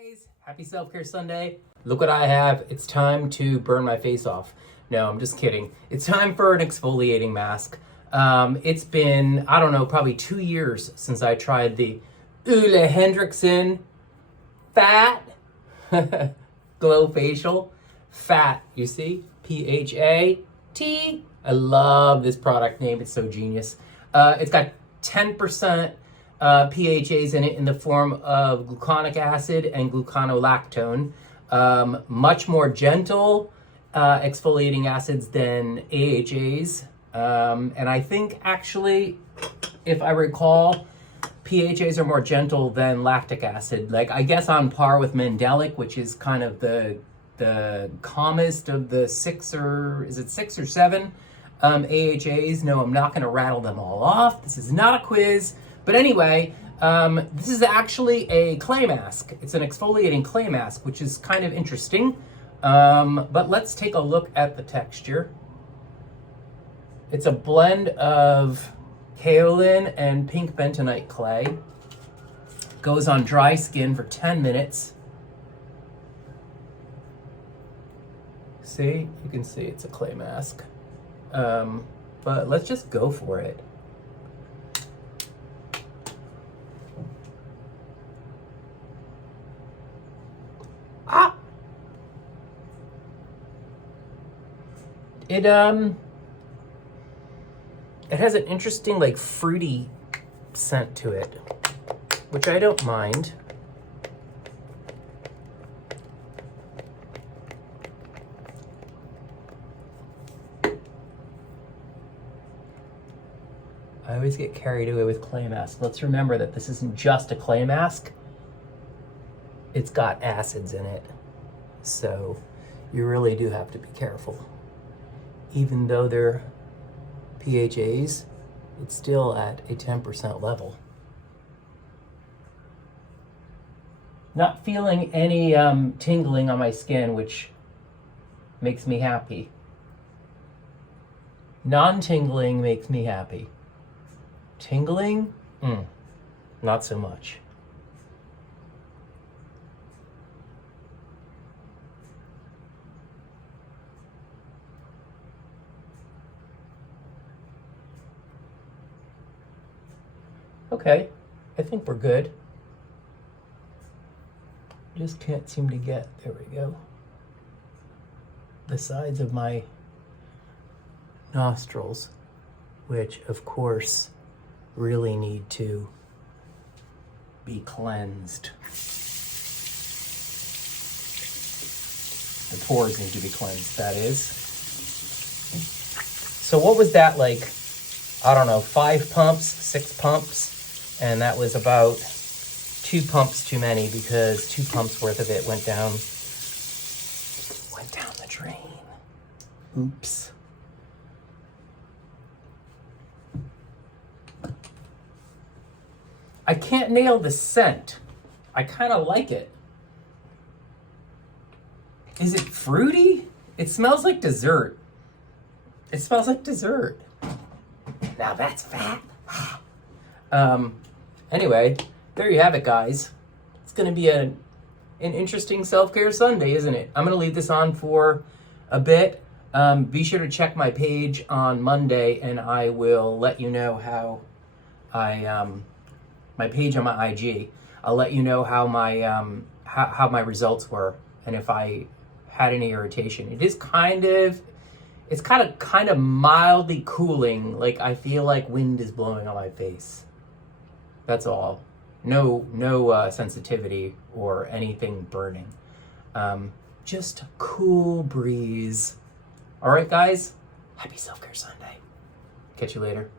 Guys, happy self-care Sunday. Look what I have. It's time to burn my face off. No, I'm just kidding. It's time for an exfoliating mask. It's been, I don't know, probably 2 years since I tried the Olehenriksen Phat Glow Facial. Phat, you see? P-H-A-T. I love this product name. It's so genius. It's got 10% PHA'S in it in the form of glycolic acid and gluconolactone. Much more gentle exfoliating acids than AHAs. And I think actually, if I recall, PHAs are more gentle than lactic acid. Like, I guess on par with Mandelic, which is kind of the calmest of the six or seven AHAs. No, I'm not going to rattle them all off. This is not a quiz. But anyway, this is actually a clay mask. It's an exfoliating clay mask, which is kind of interesting. But let's take a look at the texture. It's a blend of kaolin and pink bentonite clay. Goes on dry skin for 10 minutes. See, you can see it's a clay mask. But let's just go for it. It has an interesting, like, fruity scent to it, which I don't mind. I always get carried away with clay masks. Let's remember that this isn't just a clay mask. It's got acids in it. So you really do have to be careful. Even though they're PHAs, it's still at a 10% level. Not feeling any tingling on my skin, which makes me happy. Non-tingling makes me happy. Tingling? Not so much. Okay, I think we're good. Just can't seem to get, there we go, the sides of my nostrils, which of course really need to be cleansed. The pores need to be cleansed, that is. So what was that, like, I don't know, 5 pumps, 6 pumps? And that was about 2 pumps too many, because 2 pumps worth of it went down the drain. Oops. I can't nail the scent. I kind of like it. Is it fruity? It smells like dessert. It smells like dessert. Now that's fat. Anyway, there you have it, guys. It's going to be an interesting self-care Sunday, isn't it? I'm going to leave this on for a bit. Be sure to check my page on Monday, and I will let you know how my page on my IG. I'll let you know how my results were, and if I had any irritation. It's kind of mildly cooling. Like, I feel like wind is blowing on my face. That's all. No sensitivity or anything burning. Just a cool breeze. All right, guys. Happy Self-Care Sunday. Catch you later.